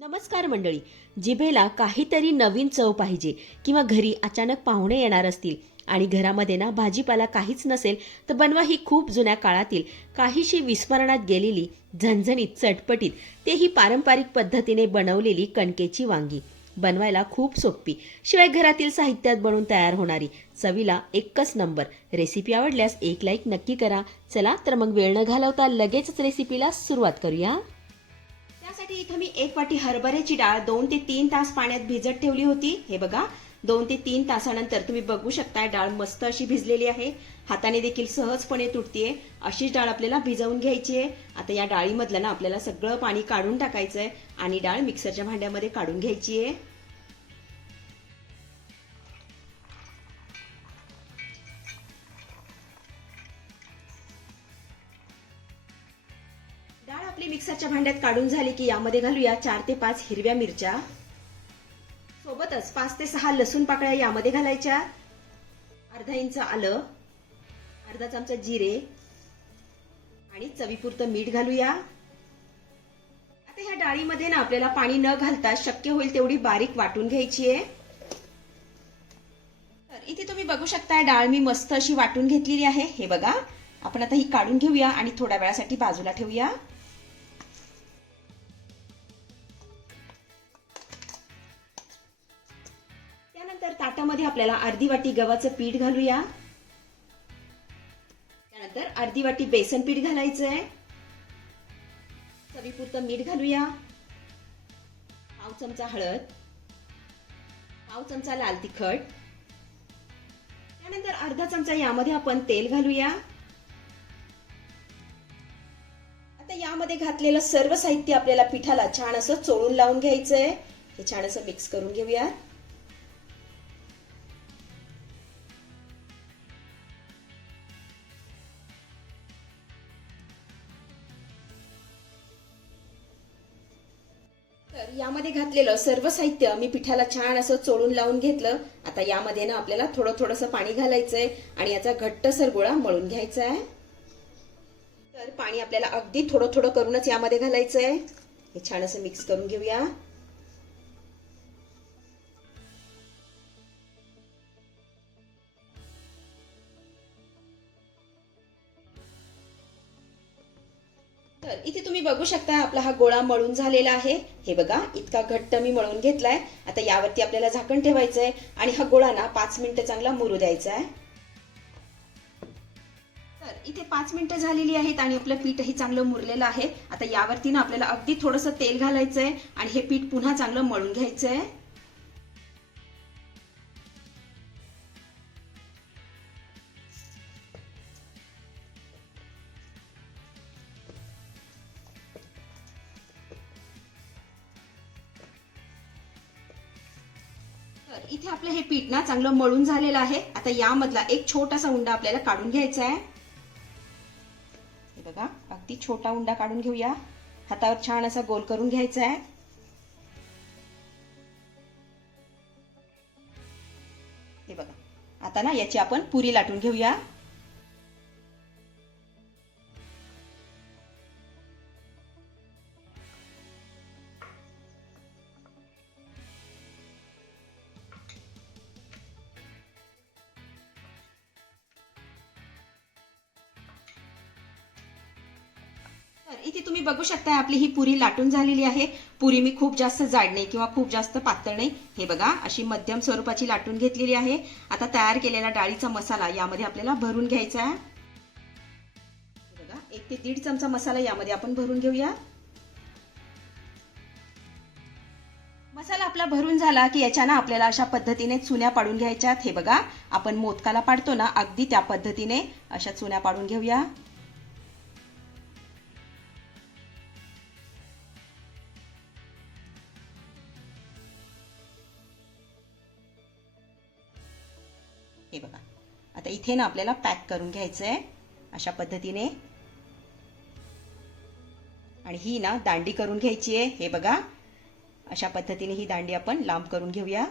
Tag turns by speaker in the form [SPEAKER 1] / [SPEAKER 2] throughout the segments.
[SPEAKER 1] नमस्कार मंडळी. जिभेला काहीतरी नवीन चव पाहिजे किंवा घरी अचानक पाहुणे येणार असतील आणि घरामध्ये ना भाजीपाला काहीच नसेल तर बनवा ही खूप जुन्या काळातील काहीशी विस्मरणात गेलेली झणझणीत चटपटीत तेही पारंपरिक पद्धतीने बनवलेली कणकेची वांगी. बनवायला खूप सोपी. शिवाय घरातील साहित्यात बनवून तयार होणारी चवीला एकच नंबर. रेसिपी आवडल्यास एक लाईक नक्की करा. चला तर मग वेळ न घालवता लगेचच रेसिपीला सुरुवात करूया. त्यासाठी इथं मी एक वाटी हरभऱ्याची डाळ दोन ते तीन तास पाण्यात भिजत ठेवली होती. हे बघा दोन ते तीन तासानंतर तुम्ही बघू शकता डाळ मस्त अशी भिजलेली आहे. हाताने देखील सहजपणे तुटतीये. अशीच डाळ आपल्याला भिजवून घ्यायची आहे. आता या डाळीमधलं ना आपल्याला सगळं पाणी काढून टाकायचं आहे आणि डाळ मिक्सरच्या भांड्यामध्ये काढून घ्यायची आहे. मिक्सरच्या भांड्यात काढून झाली की यामध्ये घालूया चार ते पाच हिरव्या मिरच्या. सोबतच पाच ते सहा लसूण पाकळ्या यामध्ये घालायच्या. अर्धा इंच आलं अर्धा चमचा जिरे आणि चवीपुरतं मीठ घालूया. आता ह्या डाळीमध्ये ना आपल्याला पाणी न घालता शक्य होईल तेवढी बारीक वाटून घ्यायची आहे तर इथे तुम्ही बघू शकता डाळ मी मस्त अशी वाटून घेतलेली आहे. हे बघा आपण आता ही काढून घेऊया आणि थोड्या वेळासाठी बाजूला ठेवूया. त्यानंतर ताटामध्ये आपल्याला अर्धी वाटी गव्हाचं पीठ घालूया. त्यानंतर अर्धी वाटी बेसन पीठ घालायचंय. चवीपुरतं मीठ घालूया. पाव चमचा हळद. पाव चमचा लाल तिखट. त्यानंतर अर्धा चमचा यामध्ये आपण तेल घालूया. आता यामध्ये घातलेलं सर्व साहित्य आपल्याला पिठाला छान असं चोळून लावून घ्यायचंय. हे छान असं मिक्स करून घेऊया तर यामध्ये घातलेलं सर्व साहित्य मी पिठाला छान असं चोळून लावून घेतलं. आता यामध्ये ना आपल्याला थोडं थोडंसं पाणी घालायचंय आणि याचा घट्टसर गोळा मळून घ्यायचा आहे. तर पाणी आपल्याला अगदी थोडं थोडं करूनच यामध्ये घालायचंय. हे छान असं मिक्स करून घेऊया. तर इथे तुम्ही बघू शकता आपला हा गोळा मळून झालेला आहे. हे बघा इतका घट्ट मी मळून घेतलाय. आता यावरती आपल्याला झाकण ठेवायचं आहे आणि हा गोळा ना पाच मिनिटं चांगला मुरू द्यायचा आहे तर इथे पाच मिनिटं झालेली आहेत आणि आपलं पीठही चांगलं मुरलेलं आहे. आता यावरती ना आपल्याला अगदी थोडंसं तेल घालायचं आहे आणि हे पीठ पुन्हा चांगलं मळून घ्यायचं आहे पीठ ना चांगलं मळून झालेलं आहे. आता यामधला एक छोटासा उंडा आपल्याला काढून घ्यायचा आहे. हे बघा अगदी छोटा उंडा काढून घेऊया. हातावर छान असा गोल करून घ्यायचा आहे. हे बघा आता ना याची आपण पुरी लाटून घेऊया. तर इथे तुम्ही बघू शकता आपली ही पुरी लाटून झालेली आहे. पुरी मी खूप जास्त जाड नाही किंवा खूप जास्त पातळ नाही. हे बघा अशी मध्यम स्वरूपाची लाटून घेतलेली आहे. आता तयार केलेला डाळीचा मसाला यामध्ये आपल्याला भरून घ्यायचा आहे. बघा एक ते दीड चमचा मसाला यामध्ये आपण भरून घेऊया. मसाला आपला भरून झाला की याच्यानं आपल्याला अशा पद्धतीने चुन्या पाडून घ्यायच्यात. हे बघा आपण मोदकाला पाडतो ना अगदी त्या पद्धतीने अशा चुन्या पाडून घेऊया. हे बघा. आता इथे ना आपल्याला पॅक करून घ्यायचं आहे अशा पद्धतीने. आणि ही ना दांडी करून घ्यायची आहे. हे बघा. अशा पद्धतीने ही दांडी आपण लांब करून घेऊया.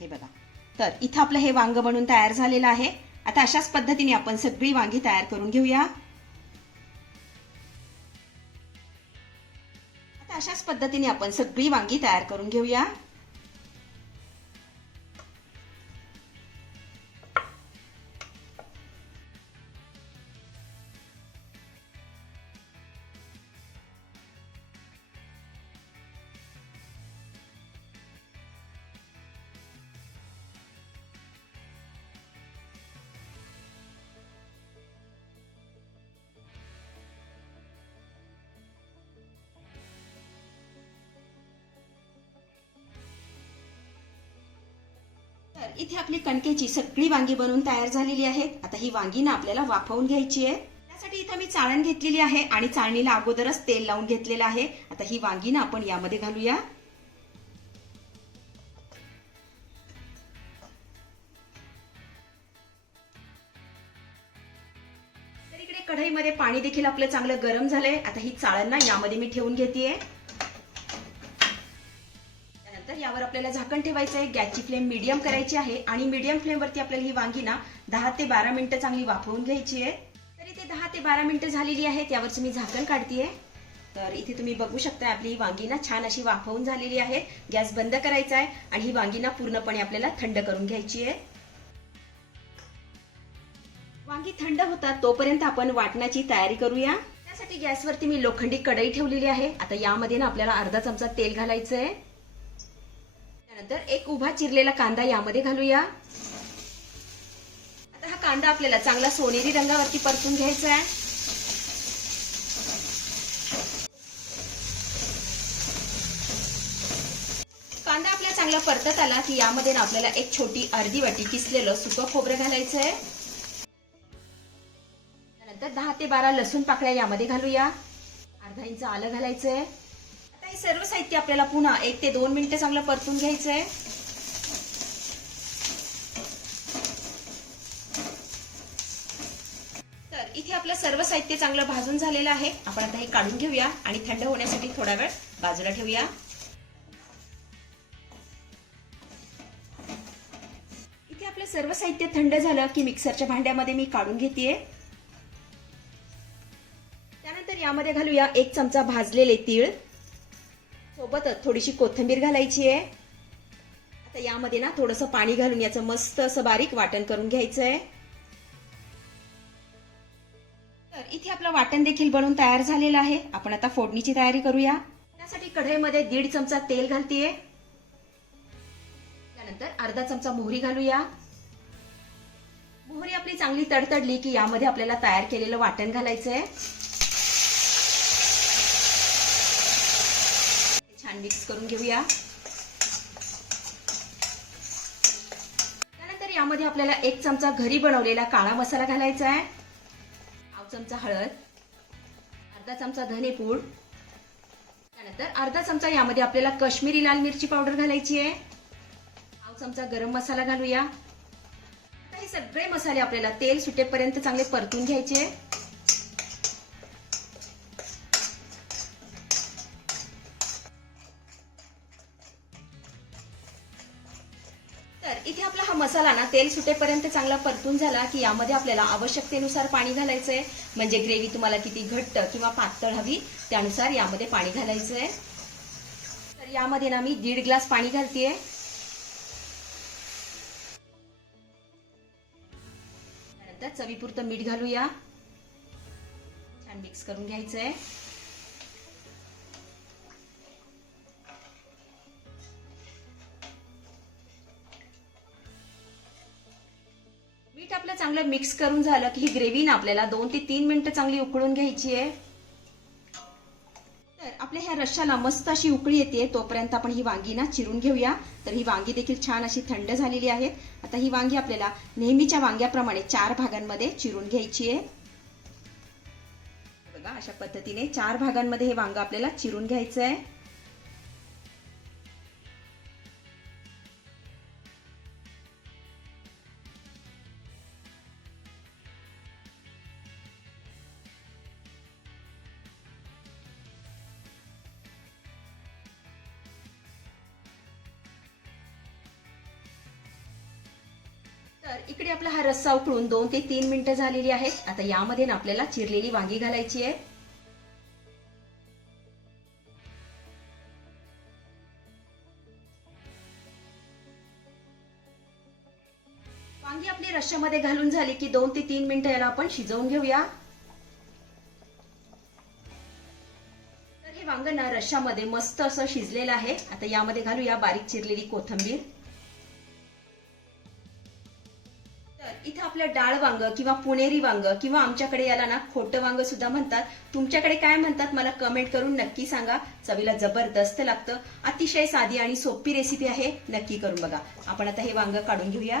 [SPEAKER 2] हे बघा. तर इथं आपलं हे वांग बनून तयार झालेलं आहे. आता अशाच पद्धतीने आपण सगळी वांगी तयार करून घेऊया. आता अशाच पद्धतीने आपण सगळी वांगी तयार करून घेऊया. तर इथे आपली कणकेची सगळी वांगी बनवून तयार झालेली आहेत. आता ही वांगी ना आपल्याला वाफवून घ्यायची आहे. त्यासाठी इथं मी चाळण घेतलेली आहे आणि चाळणीला अगोदरच तेल लावून घेतलेलं आहे. आता ही वांगी ना आपण यामध्ये घालूया. तर इकडे कढईमध्ये पाणी देखील आपलं चांगलं गरम झालंय. आता ही चाळण ना यामध्ये मी ठेवून घेतेय. तर यावर आपल्याला झाकण ठेवायचं आहे. गॅसची फ्लेम मीडियम करायची आहे आणि मीडियम फ्लेमवरती आपल्याला ही वांगी ना दहा ते बारा मिनिटं चांगली वाफवून घ्यायची आहे. तर इथे दहा ते बारा मिनिटं झालेली आहेत. यावरचं मी झाकण काढतीये. तर इथे तुम्ही बघू शकता आपली ही वांगी ना छान अशी वाफवून झालेली आहे. गॅस बंद करायचा आहे आणि ही वांगी ना पूर्णपणे आपल्याला थंड करून घ्यायची आहे. वांगी थंड होतात तोपर्यंत आपण वाटणाची तयारी करूया. त्यासाठी गॅसवरती मी लोखंडी कढई ठेवलेली आहे. आता यामध्ये ना आपल्याला अर्धा चमचा तेल घालायचं आहे त्यानंतर एक उभा चिरलेला कांदा यामध्ये घालूया. आता हा कांदा आपल्याला चांगला सोनेरी रंगावरती परतून घ्यायचा आहे. कांदा आपल्या चांगला परतत आला की यामध्ये ना आपल्याला एक छोटी अर्धी वाटी किसलेलं सुकं खोबरं घालायचं आहे. त्यानंतर दहा ते बारा लसूण पाकळ्या यामध्ये घालूया. अर्धा इंच आलं घालायचं आहे. सर्व साहित्य आपल्याला पुन्हा एक ते दोन मिनिटं चांगलं परतून घ्यायचंय. तर इथे आपलं सर्व साहित्य चांगलं भाजून झालेलं आहे. आपण आता हे काढून घेऊया आणि थंड होण्यासाठी थोडा वेळ बाजूला ठेवूया. इथे आपलं सर्व साहित्य थंड झालं की मिक्सरच्या भांड्यामध्ये मी काढून घेतेय. त्यानंतर यामध्ये घालूया एक चमचा भाजलेले तीळ. सोबतच थोडीशी कोथिंबीर घालायची आहे. आता यामध्ये ना थोडंसं पाणी घालून याचं मस्त असं बारीक वाटण करून घ्यायचं आहे तर इथे आपलं वाटण देखील बनवून तयार झालेलं आहे. आपण आता फोडणीची तयारी करूया. त्यासाठी कढईमध्ये दीड चमचा तेल घालतीये. त्यानंतर अर्धा चमचा मोहरी घालूया. मोहरी आपली चांगली तडतडली की यामध्ये आपल्याला तयार केलेलं वाटण घालायचंय. छान मिक्स करून घेऊया. त्यानंतर यामध्ये आपल्याला एक चमचा घरी बनवलेला काळा मसाला घालायचा आहे. पाव चमचा हळद अर्धा चमचा धनेपूड त्यानंतर अर्धा चमचा यामध्ये आपल्याला काश्मीरी लाल मिरची पावडर घालायची आहे. पाव चमचा गरम मसाला घालूया. आता हे सगळे मसाले आपल्याला तेल सुटेपर्यंत चांगले परतून घ्यायचे. मसाला ना तेल सुटेपर्यंत चांगला परतून झाला की यामध्ये आपल्याला आवश्यकतेनुसार पाणी घालायचंय. म्हणजे ग्रेव्ही तुम्हाला किती घट्ट किंवा पातळ हवी त्यानुसार यामध्ये पाणी घालायचंय. तर यामध्ये ना मी दीड ग्लास पाणी घालतेय. त्यानंतर चवीपुरतं मीठ घालूया. छान मिक्स करून घ्यायचंय. आहे आपलं चांगलं मिक्स करून झालं की ही ग्रेव्ही ना आपल्याला दोन ते तीन मिनिटं चांगली उकळून घ्यायची आहे. तर आपल्या ह्या रश्शाला मस्त अशी उकळी येते तोपर्यंत आपण ही वांगी ना चिरून घेऊया. तर ही वांगी देखील छान अशी थंड झालेली आहे आता ही वांगी आपल्याला नेहमीच्या वांग्याप्रमाणे चार भागांमध्ये चिरून घ्यायची आहे. बघा अशा पद्धतीने चार भागांमध्ये हे वांग आपल्याला चिरून घ्यायचं आहे. तर इकडे आपला हा रस्सा उकळून दोन ते तीन मिनिटं झालेली आहेत. आता यामध्ये ना आपल्याला चिरलेली वांगी घालायची आहे. वांगी आपली रश्श्यामध्ये घालून झाली की दोन ते तीन मिनिटं याला आपण शिजवून घेऊया. तर हे वांग ना रश्श्यामध्ये मस्त असं शिजलेलं आहे. आता यामध्ये घालूया बारीक चिरलेली कोथंबीर. तर इथं आपलं डाळ वांग किंवा पुणेरी वांग किंवा आमच्याकडे याला ना खोटं वांग सुद्धा म्हणतात. तुमच्याकडे काय म्हणतात मला कमेंट करून नक्की सांगा. चवीला जबरदस्त लागतं. अतिशय साधी आणि सोपी रेसिपी आहे. नक्की करून बघा. आपण आता हे वांग काढून घेऊया.